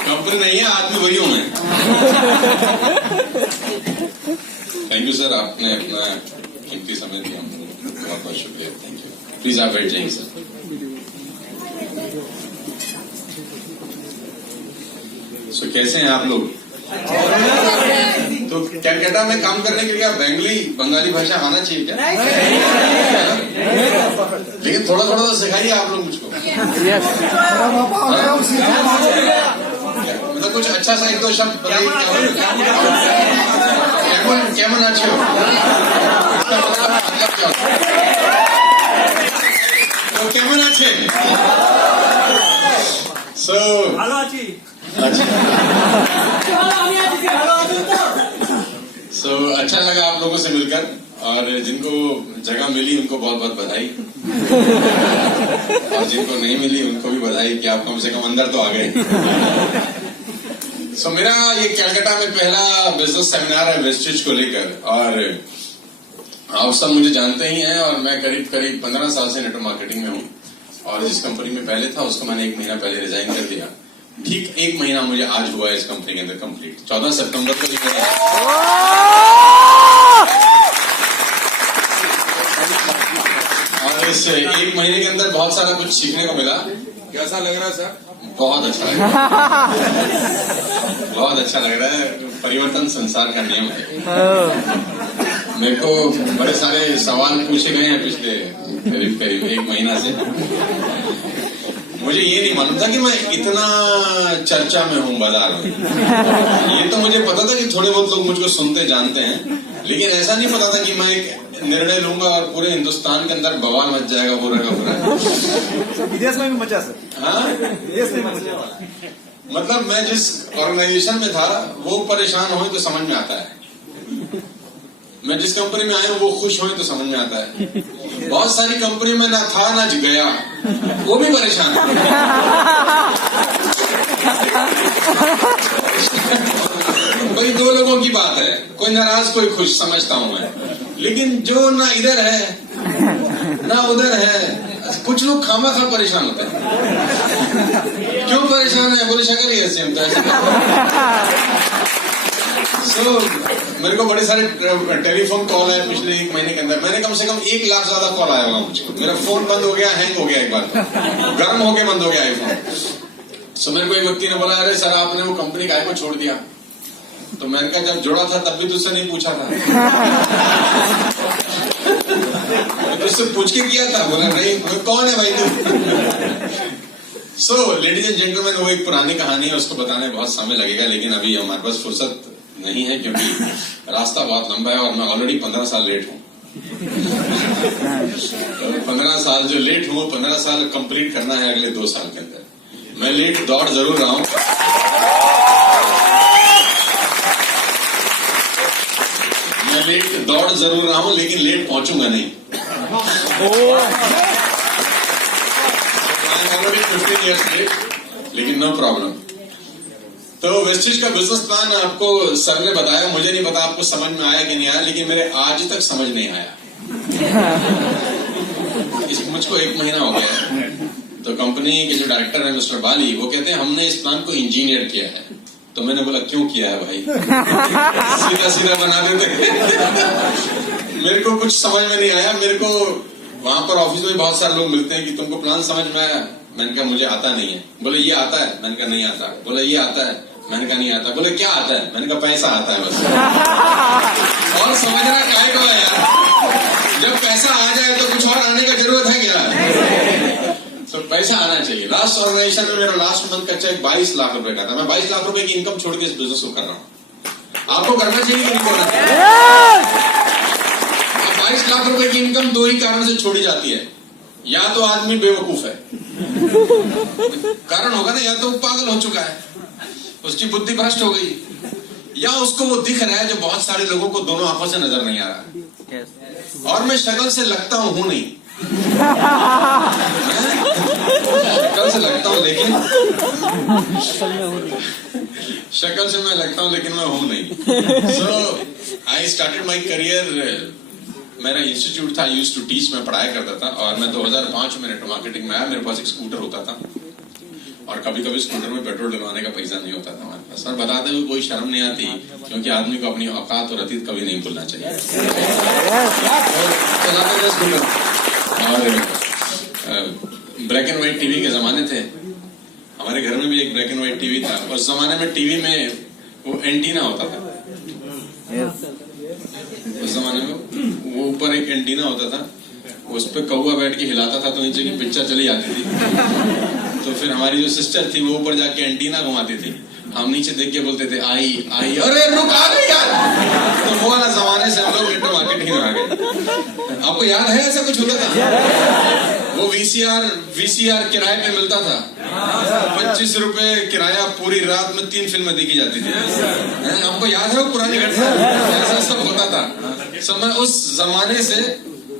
Company नहीं है, आदमी वही हूं मैं। थैंक यू सर, आपने अपना कीमती समय दिया, बहुत बहुत शुक्रिया। Thank you. प्लीज आप बैठ जाइए सर। सो कैसे हैं आप लोग? तो कैलकाटा में काम करने के लिए आप बंगाली भाषा आना चाहिए क्या? लेकिन थोड़ा थोड़ा तो सिखाइए आप लोग मुझको। मतलब कुछ अच्छा सा एक दो शब्द बताइए। कैमन अच्छे हो, मतलब क्या? तो कैमन अच्छे सो अच्छा लगा आप लोगों से मिलकर, और जिनको जगह मिली उनको बहुत बहुत बधाई, और जिनको नहीं मिली उनको भी बधाई कि आप कम से कम अंदर तो आ गए। सो मेरा ये कैलकाटा में पहला बिजनेस सेमिनार है वेस्टेज को लेकर, और आप सब मुझे जानते ही हैं, और मैं करीब 15 साल से नेटवर्क मार्केटिंग में हूँ, और जिस कंपनी में पहले था उसको मैंने 1 महीना पहले रिजाइन कर दिया। ठीक 1 महीना मुझे आज हुआ है इस कंपनी के अंदर कंप्लीट। 14 सितंबर को भी और इस 1 महीने के अंदर बहुत सारा कुछ सीखने को मिला। कैसा लग रहा है सर? बहुत अच्छा लग रहा है, बहुत अच्छा लग रहा है। परिवर्तन संसार का नियम है। मेरे को बड़े सारे सवाल पूछे गए हैं पिछले करीब 1 महीना से। मुझे ये नहीं मालूम था कि मैं इतना चर्चा में हूँ बाजार में। ये तो मुझे पता था कि थोड़े बहुत लोग मुझको सुनते जानते हैं, लेकिन ऐसा नहीं पता था कि मैं एक निर्णय लूंगा और पूरे हिंदुस्तान के अंदर बवाल मच जाएगा पूरा का पूरा। विदेश में भी मचा सर? हाँ, विदेश में भी मचा। मतलब मैं जिस ऑर्गेनाइजेशन में था वो परेशान हो तो समझ में आता है, मैं जिस कंपनी में आया हूँ वो खुश हो तो समझ में आता है। बहुत सारी कंपनी में ना था ना गया, वो भी परेशान है। कोई 2 लोगों की बात है, कोई नाराज कोई खुश, समझता हूं मैं। लेकिन जो ना इधर है ना उधर है, कुछ लोग खामा-खा परेशान होते हैं। क्यों परेशान है? बोले शक्ल ही ऐसे हमको ऐसे। मेरे को बड़े सारे टेलीफोन कॉल आए पिछले 1 महीने के अंदर। मैंने कम से कम 1 लाख ज्यादा कॉल आया होगा मुझको। मेरा फोन बंद हो गया, हैंग हो गया, एक बार गर्म होके बंद हो गया आईफोन। सो मेरे को एक व्यक्ति ने बोला, अरे सर आपने वो कंपनी काय को छोड़ दिया? तो मैंने कहा जब जोड़ा था तब भी तुझसे नहीं पूछा था। तुझसे पूछ के किया था? बोला नहीं। कौन है भाई तू? सो लेडीज एंड जेंटलमैन, वो एक पुरानी कहानी है, उसको बताने में बहुत समय लगेगा, लेकिन अभी हमारे पास फुर्सत नहीं है क्योंकि रास्ता बहुत लंबा है और मैं ऑलरेडी 15 साल लेट हूँ। 15 साल जो लेट हूँ, 15 साल कंप्लीट करना है अगले 2 साल के अंदर। मैं लेट दौड़ जरूर रहा हूँ, मैं लेट दौड़ जरूर रहा हूँ, लेकिन लेट पहुंचूंगा नहीं। ऑलरेडी 15 years लेट, लेकिन नो प्रॉब्लम। तो वेस्टेज का बिजनेस प्लान आपको सर ने बताया, मुझे नहीं पता आपको समझ में आया कि नहीं आया, लेकिन मेरे आज तक समझ नहीं आया। मुझको 1 महीना हो गया। तो कंपनी के जो डायरेक्टर है मिस्टर बाली, वो कहते हैं हमने इस प्लान को इंजीनियर किया है। तो मैंने बोला क्यों किया है भाई? सीधा सीधा बना देते। मेरे को कुछ समझ में नहीं आया। मेरे को वहां पर ऑफिस में बहुत सारे लोग मिलते हैं कि तुमको प्लान समझ में आया? मैंने कहा मुझे आता नहीं है। बोले ये आता है? मैंने कहा नहीं आता। बोले ये आता है? मैंने कहा नहीं आता। बोले क्या आता है? मैंने कहा पैसा आता है बस। और समझना काय को है यार, जब पैसा आ जाए तो कुछ और आने का जरूरत है क्या? तो पैसा आना चाहिए। लास्ट ऑर्गेनाइजेशन में मेरा लास्ट मंथ का चेक 22 लाख रुपए का था। मैं 22 लाख रुपए की इनकम छोड़ के इस बिजनेस को कर रहा हूँ। आपको करना चाहिए कि नहीं करना चाहिए? 22 लाख रुपए की इनकम 2 ही कारण से छोड़ी जाती है। या तो आदमी बेवकूफ है, कारण होगा ना, या तो पागल हो चुका है, उसकी बुद्धि भ्रष्ट हो गई, या उसको वो दिख रहा है जो बहुत सारे लोगों को दोनों आंखों से नजर नहीं आ रहा। और मैं शक्ल से लगता हूं नहीं, शक्ल से लगता हूं लेकिन शक्ल से मैं लगता हूं लेकिन मैं हूं नहीं। सो आई स्टार्टेड माई करियर। मेरा इंस्टीट्यूट था, यूज्ड टू टीच, मैं पढ़ाया करता था। और मैं 2005 में नेटवर्क मार्केटिंग में आया। मेरे पास एक स्कूटर होता था और कभी कभी स्कूटर में पेट्रोल डलवाने का पैसा नहीं होता था हमारे पास, और बताते हुए कोई शर्म नहीं आती, क्योंकि आदमी को अपनी औकात और अतीत कभी नहीं भूलना चाहिए। चलाते थे स्कूटर, और ब्लैक एंड व्हाइट टीवी के जमाने थे। हमारे घर में भी एक ब्लैक एंड व्हाइट टीवी था। उस जमाने में टीवी में वो एंटीना होता था। उस जमाने में वो ऊपर एक एंटीना होता था, उस पर कौवा बैठ के हिलाता था तो नीचे की पिक्चर चली जाती थी। तो फिर हमारी जो सिस्टर थी वो ऊपर जाके एंटीना घुमाती थी, हम नीचे देख के बोलते थे आई आई, अरे रुक आ गई यार। तो वो वाला जमाने से हम लोग नेटवर्क मार्केटिंग में आ गए। आपको याद है ऐसा कुछ होता था? वो वीसीआर किराए पे मिलता था, 25 रुपए किराया, पूरी रात में 3 फिल्में देखी जाती थी। आपको याद है वो पुरानी घटना? ऐसा सब होता था। सब मैं उस जमाने से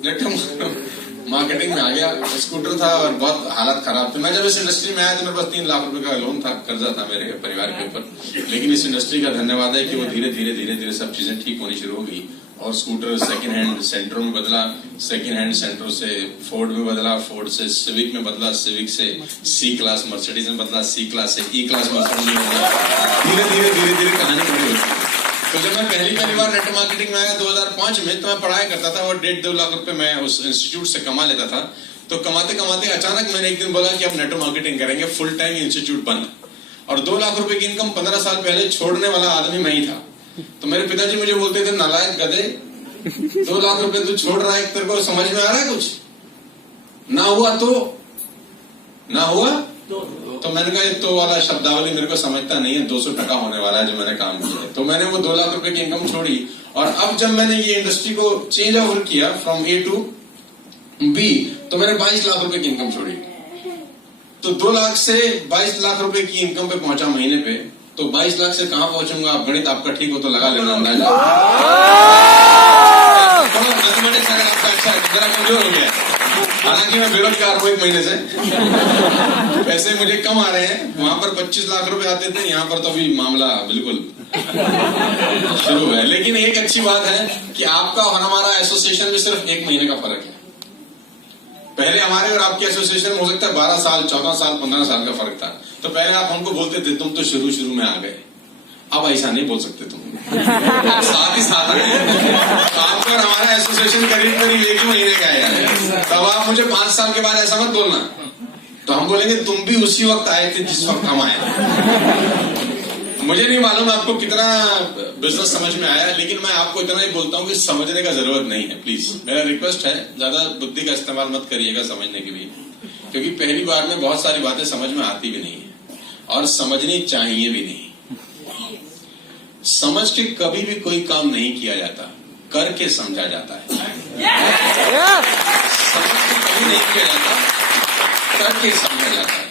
नेटवर्क मार्केटिंग में आ गया। स्कूटर था और बहुत हालत खराब थी। मैं जब इस इंडस्ट्री में आया तो मेरे पास 3 लाख रुपए का लोन था, कर्जा था मेरे परिवार के ऊपर। लेकिन इस इंडस्ट्री का धन्यवाद है कि वो धीरे धीरे सब चीजें ठीक होनी शुरू हो गई, और स्कूटर सेकंड हैंड सेंटरों में बदला, सेकंड हैंड सेंटरों से फोर्ड में बदला, फोर्ड से सिविक में बदला, सिविक से सी क्लास मर्सिडीज में बदला, सी क्लास से ई क्लास मर्सिडीज में बदला। धीरे धीरे कहानी बड़ी होती। तो जब मैं पहली बार नेटवर्क मार्केटिंग में आया 2005 में, तो मैं पढ़ाई करता था और 1.5-2 लाख रुपए मैं उस इंस्टीट्यूट से कमा लेता था। तो कमाते कमाते अचानक मैंने एक दिन बोला कि अब नेटवर्क मार्केटिंग करेंगे, फुल टाइम इंस्टीट्यूट बंद। और 2 लाख रुपए की इनकम 15 साल पहले छोड़ने वाला आदमी मैं ही था। तो मेरे पिताजी मुझे बोलते थे, नालायक गधे, 2 लाख रुपए तू छोड़ रहा है, तेरे को समझ में आ रहा है कुछ? ना हुआ तो मैंने कहा तो वाला शब्दावली मेरे को समझता नहीं है, 200 टका होने वाला है जो मैंने काम किया। तो मैंने वो 2 लाख रुपए की इनकम छोड़ी, और अब जब मैंने ये इंडस्ट्री को चेंज ओवर किया फ्रॉम ए टू बी, तो मैंने 22 लाख रुपए की इनकम छोड़ी। तो 2 लाख से 22 लाख रुपए की इनकम पे पहुंचा महीने पे। तो 22 लाख से कहां पहुंचूंगा? आप गणित आपका ठीक हो तो लगा लेना अंदाजा। मैथमेटिक्स अगर आपका अच्छा है, जरा कमजोर हो गया। हालांकि मैं बेरोजगार हूं 1 महीने से, पैसे मुझे कम आ रहे हैं। वहां पर 25 लाख रुपए आते थे, यहाँ पर तो अभी मामला बिल्कुल शुरू है। लेकिन एक अच्छी बात है कि आपका और हमारा एसोसिएशन में सिर्फ 1 महीने का फर्क है। पहले हमारे और आपके एसोसिएशन में हो सकता है 12 साल, 14 साल, 15 साल का फर्क था। तो पहले आप हमको बोलते थे तुम तो शुरू में आ गए, अब ऐसा नहीं बोल सकते तुम, साथ ही साथ आपका और हमारा एसोसिएशन करीब 1 महीने का है। तब आप मुझे 5 साल के बाद ऐसा मत बोलना, तो हम बोलेंगे तुम भी उसी वक्त आए थे जिस वक्त हम आए। मुझे नहीं मालूम आपको कितना बिजनेस समझ में आया, लेकिन मैं आपको इतना ही बोलता हूँ कि समझने का जरूरत नहीं है। प्लीज मेरा रिक्वेस्ट है, ज्यादा बुद्धि का इस्तेमाल मत करिएगा समझने के लिए, क्योंकि पहली बार में बहुत सारी बातें समझ में आती भी नहीं है और समझनी चाहिए भी नहीं। समझ के कभी भी कोई काम नहीं किया जाता, करके समझा जाता है। समझ के कभी नहीं किया जाता, करके समझा जाता है।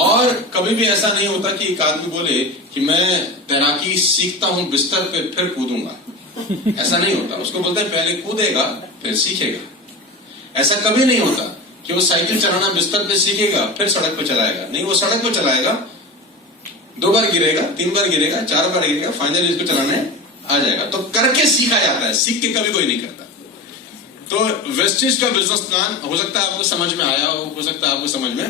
और कभी भी ऐसा नहीं होता कि एक आदमी बोले कि मैं तैराकी सीखता हूं बिस्तर पे फिर कूदूंगा, ऐसा नहीं होता। उसको बोलते हैं पहले कूदेगा फिर सीखेगा। ऐसा कभी नहीं होता कि वो साइकिल चलाना बिस्तर पे सीखेगा फिर सड़क पे चलाएगा। नहीं, वो सड़क पे चलाएगा, 2 बार गिरेगा, 3 बार गिरेगा, 4 बार गिरेगा, फाइनली इसको चलाने आ जाएगा। तो करके सीखा जाता है, सीख के कभी कोई नहीं करता। तो वेस्टेज का बिजनेस प्लान हो सकता है आपको समझ में आया हो सकता है आपको समझ में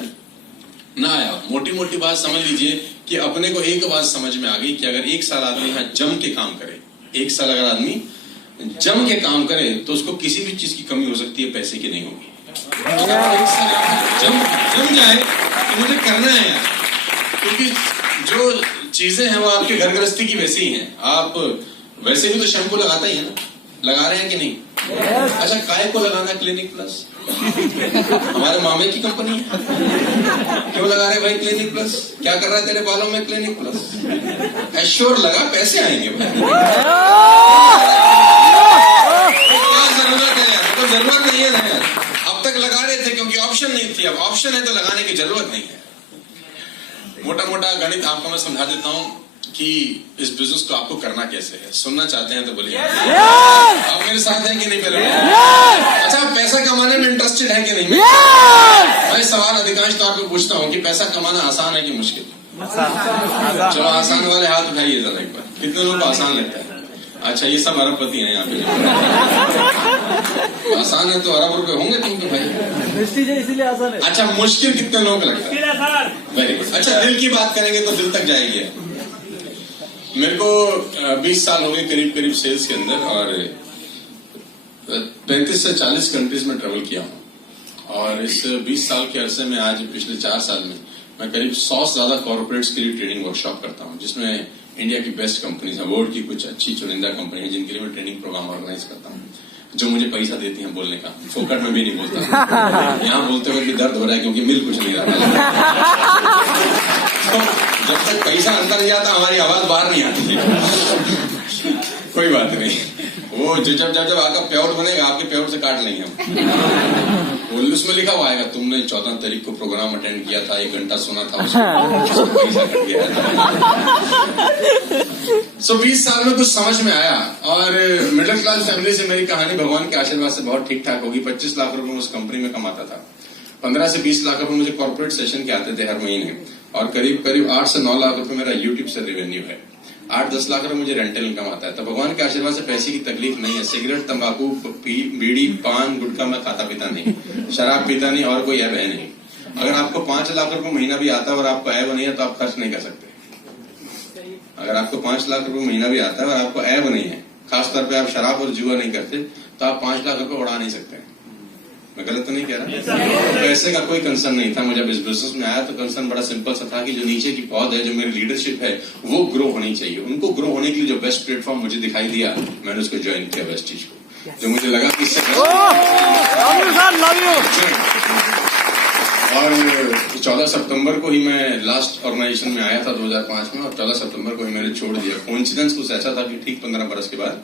ना आया। मोटी मोटी बात समझ लीजिए कि अपने को एक बात समझ में आ गई कि अगर 1 साल आदमी यहाँ जम के काम करे, 1 साल अगर आदमी जम के काम करे तो उसको किसी भी चीज की कमी हो सकती है, पैसे की नहीं होगी। अगर 1 साल जम जाए तो मुझे करना है यार, क्योंकि जो चीजें हैं वो आपके घर गृहस्थी की वैसी ही हैं। आप वैसे भी तो शैम्पू लगाता ही है ना, लगा रहे हैं कि नहीं? अच्छा, काय को लगाना क्लिनिक प्लस? हमारे मामे की कंपनी है, क्यों लगा रहे भाई क्लिनिक प्लस? क्या कर रहा है तेरे बालों में क्लिनिक प्लस? एश्योर लगा, पैसे आएंगे भाई। क्या जरूरत है यार? तो जरूरत नहीं है यार, अब तक लगा रहे थे क्योंकि ऑप्शन नहीं थी, अब ऑप्शन है तो लगाने की जरूरत नहीं है। मोटा मोटा गणित आपको मैं समझा देता हूं कि इस बिजनेस को आपको करना कैसे है। सुनना चाहते हैं तो बोलिए, आप मेरे साथ हैं कि नहीं? पहले अच्छा, पैसा कमाने में इंटरेस्टेड है कि नहीं? मैं सवाल अधिकांश तौर पे पूछता हूँ कि पैसा कमाना आसान है कि मुश्किल? चलो आसान वाले हाथ उठाइए जरा एक बार, कितने लोग आसान लगता है? अच्छा, ये सब अरबपति हैं यहाँ पे। आसान है तो अरब रुपए होंगे तुमको भाई, इसीलिए आसान है। अच्छा, मुश्किल कितने लोगों को लगता है? Very good. अच्छा, अच्छा दिल की बात करेंगे तो दिल तक जाएगी। मेरे को 20 साल हो गए करीब करीब सेल्स के अंदर, और 35 से 40 कंट्रीज में ट्रेवल किया हूँ। और इस 20 साल के अरसे में आज पिछले 4 साल में मैं करीब 100 से ज्यादा कॉर्पोरेट्स के लिए ट्रेनिंग वर्कशॉप करता हूँ, जिसमें इंडिया की बेस्ट कंपनीज है, वर्ल्ड की कुछ अच्छी चुनिंदा कंपनी है जिनके लिए मैं ट्रेनिंग प्रोग्राम ऑर्गेनाइज करता हूँ, जो मुझे पैसा देती हैं बोलने का। फोकट में भी नहीं बोलता, यहाँ बोलते हुए भी दर्द हो रहा है क्योंकि मिल कुछ नहीं रहा। तो जब तक पैसा अंदर नहीं आता हमारी आवाज बाहर नहीं आती। कोई बात नहीं, वो जब आपका पेआउट बनेगा आपके पेआउट से काट लेंगे हम। उसमें लिखा हुआ आएगा तुमने 14 तारीख को प्रोग्राम अटेंड किया था, 1 घंटा सुना था, उसको पैसा कट गया। सो 20 साल में कुछ समझ में आया, और मिडिल क्लास फैमिली से मेरी कहानी भगवान के आशीर्वाद से बहुत ठीक ठाक होगी। 25 लाख रुपए उस कंपनी में कमाता था, 15 से 20 लाख रुपए मुझे कॉर्पोरेट सेशन के आते थे हर महीने, और करीब करीब 8 से 9 लाख रुपए मेरा यूट्यूब से रेवेन्यू है। 8-10 लाख रुपए मुझे रेंटल इनकम आता है। तो भगवान के आशीर्वाद से पैसे की तकलीफ नहीं है। सिगरेट, तंबाकू, बीड़ी, पान, गुटखा मैं खाता पीता नहीं, शराब पीता नहीं, और कोई ऐब है नहीं। अगर आपको 5 लाख रुपए महीना भी आता है और आपको ऐब नहीं है तो आप खर्च नहीं कर सकते। अगर आपको 5 लाख रुपए महीना भी आता है और आपको ऐब नहीं है, खासतौर पर आप शराब और जुआ नहीं करते, तो आप 5 लाख रुपए उड़ा नहीं सकते। मैं गलत तो नहीं कह रहा? पैसे का कोई कंसर्न नहीं था। मुझे जब इस बिजनेस में आया तो कंसर्न बड़ा सिंपल सा था कि जो नीचे की पौध है, जो मेरी लीडरशिप है, वो ग्रो होनी चाहिए। उनको ग्रो होने के लिए जो बेस्ट प्लेटफॉर्म मुझे दिखाई दिया, मैंने उसको ज्वाइन किया, वेस्टीज को, जो मुझे लगा कि इससे और 14 सितंबर को ही मैं लास्ट ऑर्गेनाइजेशन में आया था 2005 में, और 14 सितंबर को ही मैंने छोड़ दिया। कोइंसिडेंस कुछ ऐसा था कि ठीक 15 बरस के बाद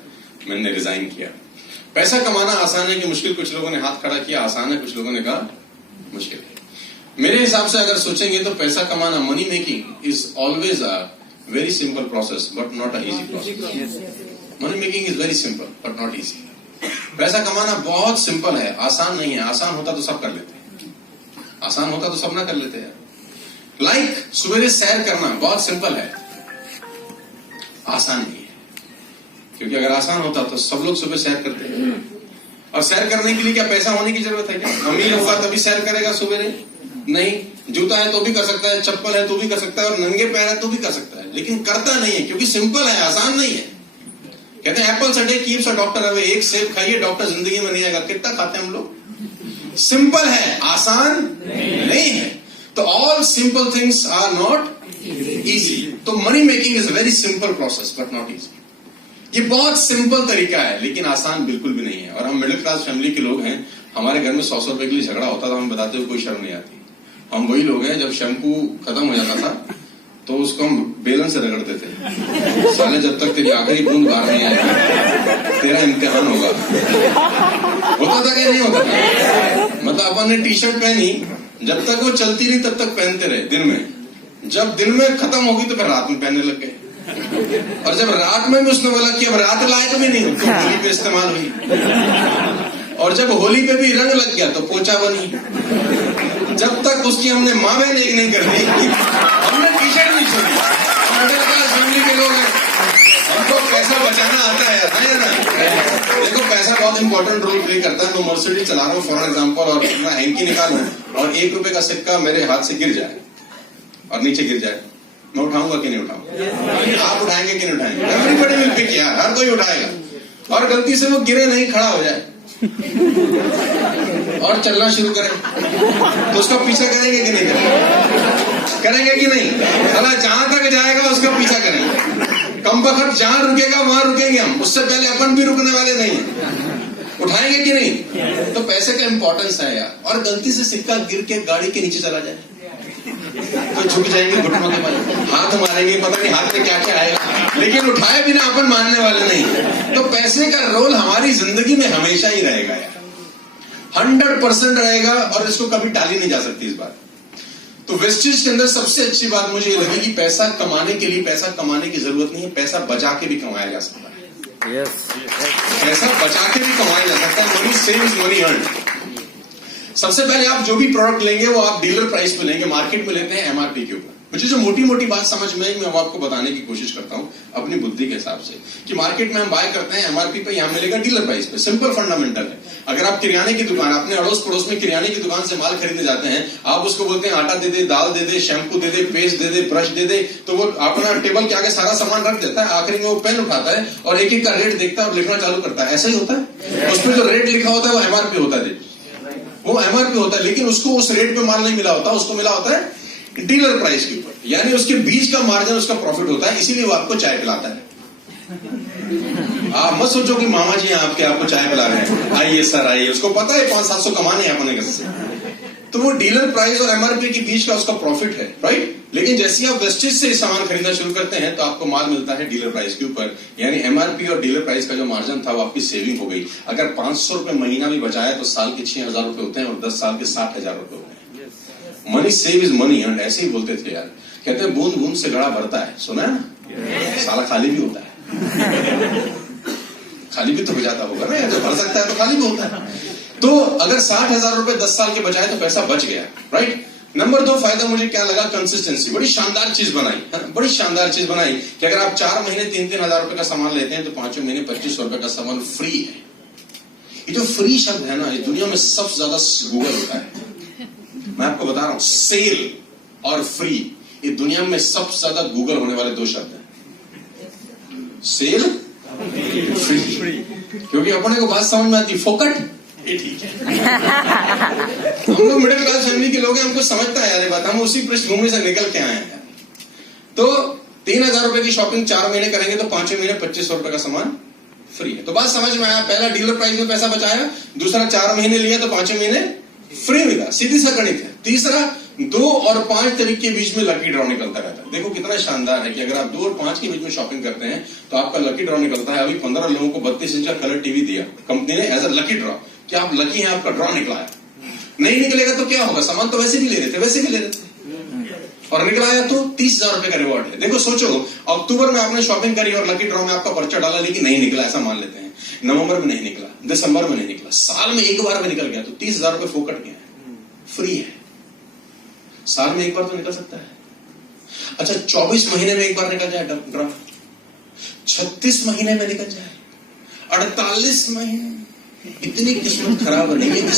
मैंने रिजाइन किया। पैसा कमाना आसान है कि मुश्किल? कुछ लोगों ने हाथ खड़ा किया आसान है, कुछ लोगों ने कहा मुश्किल है। मेरे हिसाब से अगर सोचेंगे तो पैसा कमाना, money making is always a very simple process but not a easy process. Money making is very simple but not easy. पैसा कमाना बहुत सिंपल है, आसान नहीं है। आसान होता तो सब कर लेते, आसान होता तो सब ना कर लेते हैं। लाइक सवेरे सैर करना बहुत सिंपल है, आसान नहीं है। क्योंकि अगर आसान होता तो सब लोग सुबह सैर करते हैं। और सैर करने के लिए क्या पैसा होने की जरूरत है क्या? अमीर होगा तभी सैर करेगा सवेरे? नहीं। जूता है तो भी कर सकता है, चप्पल है तो भी कर सकता है, और नंगे पैर है तो भी कर सकता है, लेकिन करता नहीं है क्योंकि सिंपल है, आसान नहीं है। कहते हैं एप्पल सडे कीप्स अ डॉक्टर अवे। एक सेब खाइए डॉक्टर जिंदगी में नहीं आएगा। कितना खाते हैं हम लोग? सिंपल है, आसान नहीं है। तो all simple things are not easy. तो money making is a very simple process but not easy. ये बहुत सिंपल तरीका है लेकिन आसान बिल्कुल भी नहीं है। और हम मिडिल क्लास फैमिली के लोग हैं, हमारे घर में 100 रुपए के लिए झगड़ा होता था, हम बताते हुए कोई शर्म नहीं आती। हम वही लोग हैं, जब शैम्पू खत्म हो जाता था तो उसको हम बेलन से रगड़ते थे। साले जब तक तेरी आखिरी बूंद बाहर नहीं आएगी तेरा इम्तिहान होगा। होता था क्या नहीं होता था? मतलब अपन ने टी शर्ट पहनी, जब तक वो चलती नहीं तब तक पहनते रहे दिन में। जब दिन में खत्म होगी तो फिर रात में पहनने लग गए। और जब रात में भी उसने बोला कि अब रात लायक भी नहीं, तो होली पे इस्तेमाल हुई। और जब होली पे भी रंग लग गया तो पोछा बनी। जब तक उसकी हमने माँ बहन एक नहीं कर दी, हमने टी शर्ट नहीं छोड़ी। मिडिल क्लास फैमिली के लोग हैं, हमको पैसा बचाना आता है ना। देखो पैसा बहुत इंपॉर्टेंट रोल प्ले करता है। मैं मर्सिडीज चला रहा हूँ फॉर एग्जाम्पल, और मैं हैंकी निकालूं और 1 रुपए का सिक्का मेरे हाथ से गिर जाए और नीचे गिर जाए, मैं उठाऊंगा कि नहीं उठाऊंगा? आप उठाएंगे कि नहीं उठाएंगे? एवरीबॉडी विल पिक यार, हर कोई उठाएगा। और गलती से वो गिरे नहीं, खड़ा हो जाए और चलना शुरू करे तो उसका पीछा करेंगे कि नहीं करेंगे? करेंगे कि नहीं? साला जहां तक जाएगा उसका पीछा करेंगे। कम वक्त जहां रुकेगा वहां रुकेंगे हम, उससे पहले अपन भी रुकने वाले नहीं है। उठाएंगे कि नहीं? तो पैसे का इंपॉर्टेंस है यार। और गलती से सिक्का गिर के गाड़ी के नीचे चला जाए तो झुक जाएंगे घुटनों के बल, हाथ मारेंगे, पता नहीं हाथ में क्या क्या आएगा, लेकिन उठाए बिना अपन मानने वाले नहीं। तो पैसे का रोल हमारी जिंदगी में हमेशा ही रहेगा यार, 100% रहेगा, और इसको कभी टाली नहीं जा सकती इस बात। तो वेस्टेज के अंदर सबसे अच्छी बात मुझे ये लगी कि पैसा कमाने के लिए पैसा कमाने की जरूरत नहीं है, पैसा बचा के भी कमाया जा सकता है। पैसा बचा के भी कमाया जा सकता है। Money saves money earn. सबसे पहले आप जो भी प्रोडक्ट लेंगे वो आप डीलर प्राइस पे लेंगे, मार्केट में लेते हैं एमआरपी के ऊपर। मुझे जो मोटी मोटी बात समझ में आई मैं वो आपको बताने की कोशिश करता हूं अपनी बुद्धि के हिसाब से, कि मार्केट में हम बाय करते हैं एमआरपी पे, यहां मिलेगा डीलर प्राइस पे। सिंपल फंडामेंटल है। अगर आप किराने की दुकान, अपने अड़ोस पड़ोस में किराने की दुकान से माल खरीदने जाते हैं, आप उसको बोलते हैं आटा दे दे, दाल दे दे, शैम्पू दे दे, पेस्ट दे दे, ब्रश दे दे, तो वो अपना टेबल के आगे सारा सामान रख देता है। आखिरी में वो पेन उठाता है और एक एक का रेट देखता है और लिखना चालू करता है। ऐसा ही होता है। उसमें जो रेट लिखा होता है वो MRP होता है, वो MRP होता है, लेकिन उसको उस रेट पे माल नहीं मिला होता, उसको मिला होता है डीलर प्राइस के ऊपर, यानी उसके बीच का मार्जिन उसका प्रॉफिट होता है। इसीलिए वो आपको चाय पिलाता है। आप मत सोचो कि मामा जी आपको चाय पिला रहे हैं, आइए सर आइए, उसको पता है 500-700 कमाने हैं अपने घर से, तो वो डीलर प्राइस और MRP के बीच का उसका प्रॉफिट है, राइट। लेकिन जैसे ही आप वेस्टेज से सामान खरीदना शुरू करते हैं तो आपको माल मिलता है डीलर प्राइस के ऊपर, यानी MRP और डीलर प्राइस का जो मार्जिन था वो आपकी सेविंग हो गई। अगर 500 रुपए महीना भी बचाया तो साल के 6,000 रुपए होते हैं और 10 साल के 60,000 रुपए होते हैं। Money save is money earned, ऐसे ही बोलते थे यार। कहते हैं बूंद बूंद से घड़ा भरता है, सुना है ना? साला खाली भी होता है। खाली भी तो हो जाता होगा ना, जो भर सकता है तो खाली भी होता है। तो अगर 60,000 रुपए 10 साल के बचाए तो पैसा बच गया, राइट। नंबर 2 फायदा मुझे क्या लगा, कंसिस्टेंसी। बड़ी शानदार चीज बनाई है ना, बड़ी शानदार चीज बनाई कि अगर आप 4 महीने 3-3 हजार रुपए का सामान लेते हैं तो 5वें महीने 2500 रुपए का सामान फ्री है। ये जो फ्री शब्द है ना, ये दुनिया में सबसे ज्यादा गूगल होता है। मैं आपको बता रहा हूं, सेल और फ्री, ये दुनिया में सबसे ज्यादा गूगल होने वाले 2 शब्द हैं। सेल, फ्री, क्योंकि अपने को बात समझ में आती, फोकट ये ठीक है। हम लोग मिडिल क्लास फैमिली के लोग हैं, हमको समझता है यार ये बात, हम उसी पृष्ठभूमि से निकल के आए हैं। तो 3,000 रुपए की शॉपिंग 4 महीने करेंगे तो 5वें महीने 2500 रुपए का सामान फ्री है। तो बात समझ में आया, पहला डीलर प्राइस में पैसा बचाया, दूसरा 4 महीने लिया तो 5वें महीने फ्री मिला, सीधी सा गणित है। तीसरा 2 और 5 तारीख के बीच में लकी ड्रॉ निकलता रहता है। देखो कितना शानदार है कि अगर आप 2 और 5 के बीच में शॉपिंग करते हैं तो आपका लकी ड्रॉ निकलता है। अभी 15 लोगों को 32 इंच का कलर टीवी दिया कंपनी ने एज अ लकी ड्रॉ, कि आप लकी हैं, आपका ड्रॉ निकला है। नहीं निकलेगा तो क्या होगा, सामान तो वैसे भी ले रहे थे, और निकलाया तो 30,000 रुपए का रिवॉर्ड है। देखो सोचो, अक्टूबर में आपने शॉपिंग करी और लकी ड्रॉ में आपका पर्चा डाला, लेकिन नहीं निकला, ऐसा मान लेते हैं। नवंबर में नहीं निकला, दिसंबर में नहीं निकला, साल में एक बार में निकल गया तो 30,000 रुपए फोकट गया है, फ्री है। साल में एक बार तो निकल सकता है। अच्छा 24 महीने में एक बार निकल जाए ड्रॉ, 36 महीने में निकल जाए, 48 महीने, इतनी किस्मत खराब नहीं है कि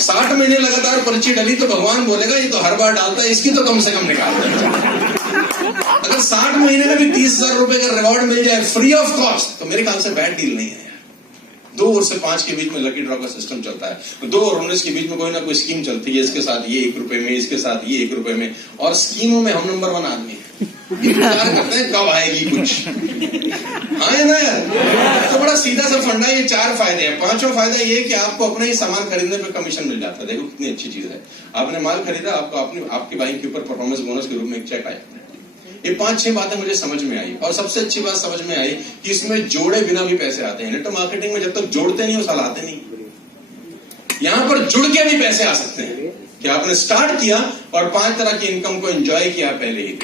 60 महीने लगातार पर्ची डली तो भगवान बोलेगा ये तो हर बार डालता है, इसकी तो कम से कम निकाल दे। अगर 60 महीने में भी 30,000 रुपए का रिवॉर्ड मिल जाए फ्री ऑफ कॉस्ट तो मेरे ख्याल से बैड डील नहीं है। 2 और से 5 के बीच में लकी ड्रॉ का सिस्टम चलता है। 2 और 19 के बीच में कोई ना कोई स्कीम चलती है, इसके साथ ये 1 रुपए में, इसके साथ ये 1 रुपए में, और स्कीमों में हम नंबर 1 आदमी है, इंतजार करते हैं कब आएगी कुछ। हाँ ना यार, तो बड़ा सीधा सा फंडा, ये 4 फायदे हैं। 5वां फायदा ये कि आपको अपने ही सामान खरीदने पे कमीशन मिल जाता है। देखो कितनी अच्छी चीज है, आपने माल खरीदा, आपको आपकी बाइक के ऊपर परफॉर्मेंस बोनस के रूप में एक चेक आया। ये 5-6 बातें मुझे समझ में आई, और सबसे अच्छी बात समझ में आई कि इसमें जोड़े बिना भी पैसे आते हैं। नेटवर्क मार्केटिंग में जब तक जोड़ते नहीं वो साल आते नहीं, यहां पर जुड़ के भी पैसे आ सकते हैं कि आपने स्टार्ट किया और 5 तरह की इनकम को एंजॉय किया पहले ही।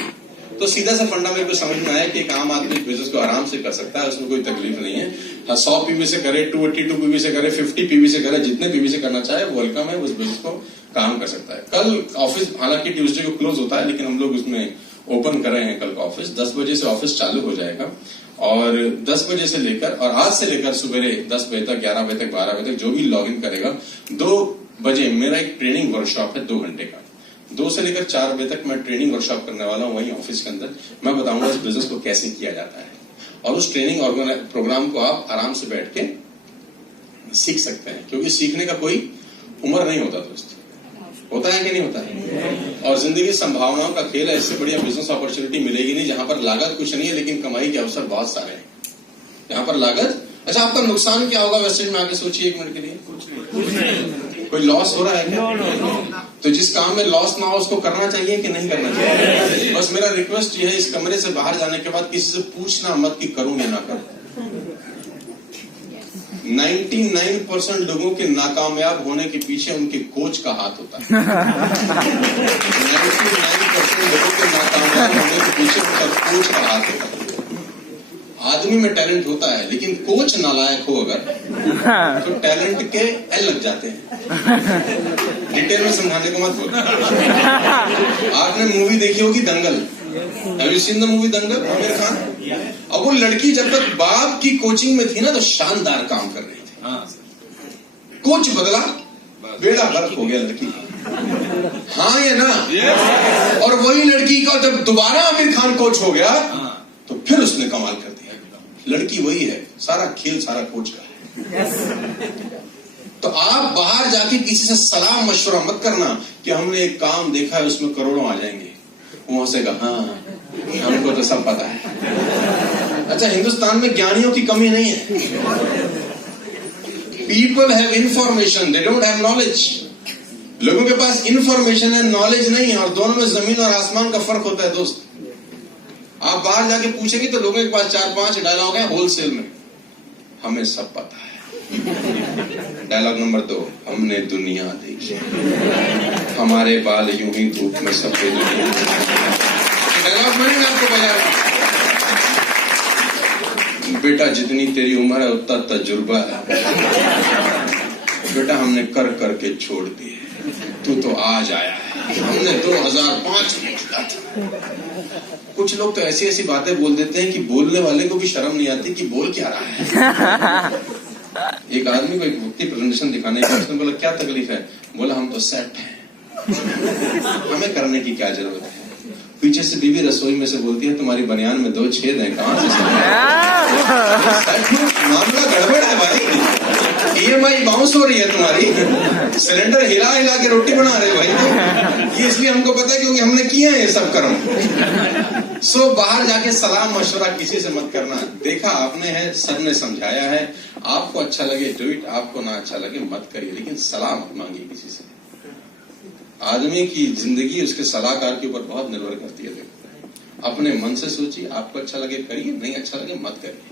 तो सीधा सा फंडा मेरे को समझ में आया कि एक आम आदमी बिजनेस को आराम से कर सकता है, उसमें कोई तकलीफ नहीं है। 100 पीवी से करे, 282 पीवी से करे, 50 पीवी से करे, जितने पीवी से करना चाहे वो वेलकम है, उस बिजनेस को काम कर सकता है। कल ऑफिस हालांकि ट्यूसडे को क्लोज होता है, लेकिन हम लोग उसमें ओपन कर रहे हैं कल का ऑफिस। 10 बजे से ऑफिस चालू हो जाएगा, और 10 बजे से लेकर, और आज से लेकर सुबह 10 बजे तक, 11 बजे तक, 12 बजे तक जो भी लॉग इन करेगा, 2 बजे मेरा एक ट्रेनिंग वर्कशॉप है 2 घंटे का। 2 से लेकर 4 बजे तक मैं ट्रेनिंग वर्कशॉप करने वाला हूं वहीं ऑफिस के अंदर। मैं बताऊंगा इस बिजनेस को कैसे किया जाता है, और उस ट्रेनिंग प्रोग्राम को आप आराम से बैठ के सीख सकते हैं, क्योंकि सीखने का कोई उम्र नहीं होता दोस्त। होता है कि नहीं होता है? और जिंदगी संभावनाओं का खेल है, इससे बढ़िया बिजनेस अपॉर्चुनिटी मिलेगी नहीं, जहां पर लागत कुछ नहीं है लेकिन कमाई के अवसर बहुत सारे हैं। यहाँ पर लागत, अच्छा आपका नुकसान क्या होगा वेस्टेज में, आगे सोचिए 1 मिनट के लिए। कुछ नहीं। कोई लॉस हो रहा है क्या? तो जिस काम में लॉस ना हो उसको करना चाहिए कि नहीं करना चाहिए? बस मेरा रिक्वेस्ट ये है, इस कमरे से बाहर जाने के बाद किसी से पूछना मत कि करूं या ना करूं। 99% लोगों के नाकामयाब होने के पीछे उनके कोच का हाथ होता है। 99% लोगों के नाकामयाब होने के पीछे उनका कोच का हाथ होता है। आदमी में टैलेंट होता है, लेकिन कोच नालायक हो अगर तो टैलेंट के एल लग जाते हैं। डिटेल में समझाने को मत बोलो। आपने मूवी देखी होगी दंगल, Have you seen the movie दंगल, आमिर खान? अब वो लड़की जब तक बाप की कोचिंग में थी ना तो शानदार काम कर रही थी, हाँ सर। कोच बदला, बेड़ा गर्क हो गया लड़की का। हाँ या ना? और वही लड़की का जब दोबारा आमिर खान कोच हो गया तो फिर उसने कमाल कर दिया। लड़की वही है, सारा खेल सारा कोच का है। तो आप बाहर जाके किसी से सलाह मशवरा मत करना कि हमने एक काम देखा है उसमें करोड़ों आ जाएंगे। वो हंसेगा, हाँ हमको तो सब पता है। अच्छा, हिंदुस्तान में ज्ञानियों की कमी नहीं है। People have information, they don't have knowledge. लोगों के पास इंफॉर्मेशन है, नॉलेज नहीं है, और दोनों में जमीन और आसमान का फर्क होता है दोस्त। आप बाहर जाके पूछेंगे तो लोगों के पास 4-5 डायलॉग हैं होलसेल में, हमें सब पता है। डायलॉग नंबर 2, हमने दुनिया देखी, हमारे बाल यूं ही धूप में सफेद। डायलॉग बनेगा आपको बाजार में। बेटा जितनी तेरी उम्र है उतना तजुर्बा है, बेटा हमने कर करके छोड़ दिए, तू तो आज आया है, हमने 2005 में किया था। कुछ लोग तो ऐसी ऐसी बातें बोल देते हैं कि बोलने वाले को भी शर्म नहीं आती कि बोल क्या रहा है। एक आदमी को एक व्यक्ति प्रेजेंटेशन दिखाने का, उसने बोला क्या तकलीफ है? बोला हम तो सेट हैं, हमें करने की क्या जरूरत है। पीछे से बीवी रसोई में से बोलती है तुम्हारी बनियान में 2 छेद हैं, कहां से? मामला गड़बड़ है भाई, EMI बाउंस हो रही है तुम्हारी, सिलेंडर हिला हिला के रोटी बना रहे भाई। ये इसलिए हमको पता है क्योंकि हमने किए हैं ये सब कर्म। सो बाहर जाके सलाह मशवरा किसी से मत करना। देखा आपने है, सबने समझाया है, आपको अच्छा लगे डू इट, आपको ना अच्छा लगे मत करिए, लेकिन सलाह मत मांगिए किसी से। आदमी की जिंदगी उसके सलाहकार के ऊपर बहुत निर्भर करती है। देखो, अपने मन से सोचिए, आपको अच्छा लगे करिए, नहीं अच्छा लगे मत करिए।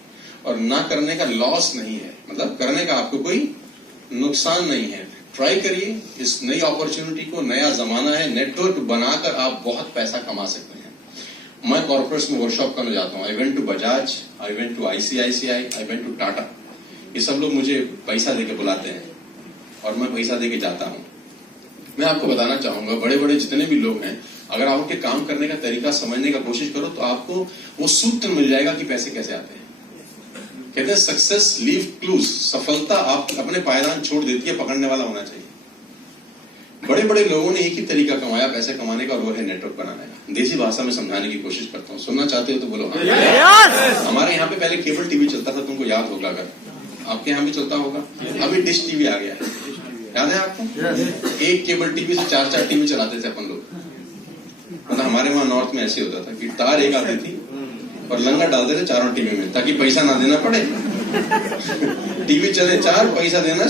और ना करने का लॉस नहीं है, मतलब करने का आपको कोई नुकसान नहीं है। ट्राई करिए इस नई अपॉर्चुनिटी को, नया जमाना है, नेटवर्क बनाकर आप बहुत पैसा कमा सकते हैं। मैं कॉर्पोरेट्स में वर्कशॉप करने जाता हूँ। I went to Bajaj, I went to ICICI, I went to Tata. ये सब लोग मुझे पैसा देके बुलाते हैं और मैं पैसा देके जाता हूँ। मैं आपको बताना चाहूंगा, बड़े बड़े जितने भी लोग हैं, अगर आप उनके काम करने का तरीका समझने का कोशिश करो तो आपको वो सूत्र मिल जाएगा कि पैसे कैसे आते हैं। कहते हैं सक्सेस लीव क्लूज, सफलता आप अपने पायदान छोड़ देती है, पकड़ने वाला होना चाहिए। बड़े बड़े लोगों ने एक ही तरीका कमाया पैसे कमाने का, और वो है नेटवर्क बनाने का। देसी भाषा में समझाने की कोशिश करता हूँ, सुनना चाहते हो तो बोलो हाँ। हमारे यहाँ पे पहले केबल टीवी चलता था, तुमको याद होगा, अगर आपके यहाँ भी चलता होगा। अभी डिश टीवी आ गया है, याद है आपको? एक केबल टीवी से 4-4 टीवी चलाते थे अपन लोग। मतलब हमारे वहां नॉर्थ में ऐसे होता था कि तार एक आती थी और लंगर डालते थे चारों टीवी में, ताकि पैसा ना देना पड़े। टीवी चले 4, पैसा देना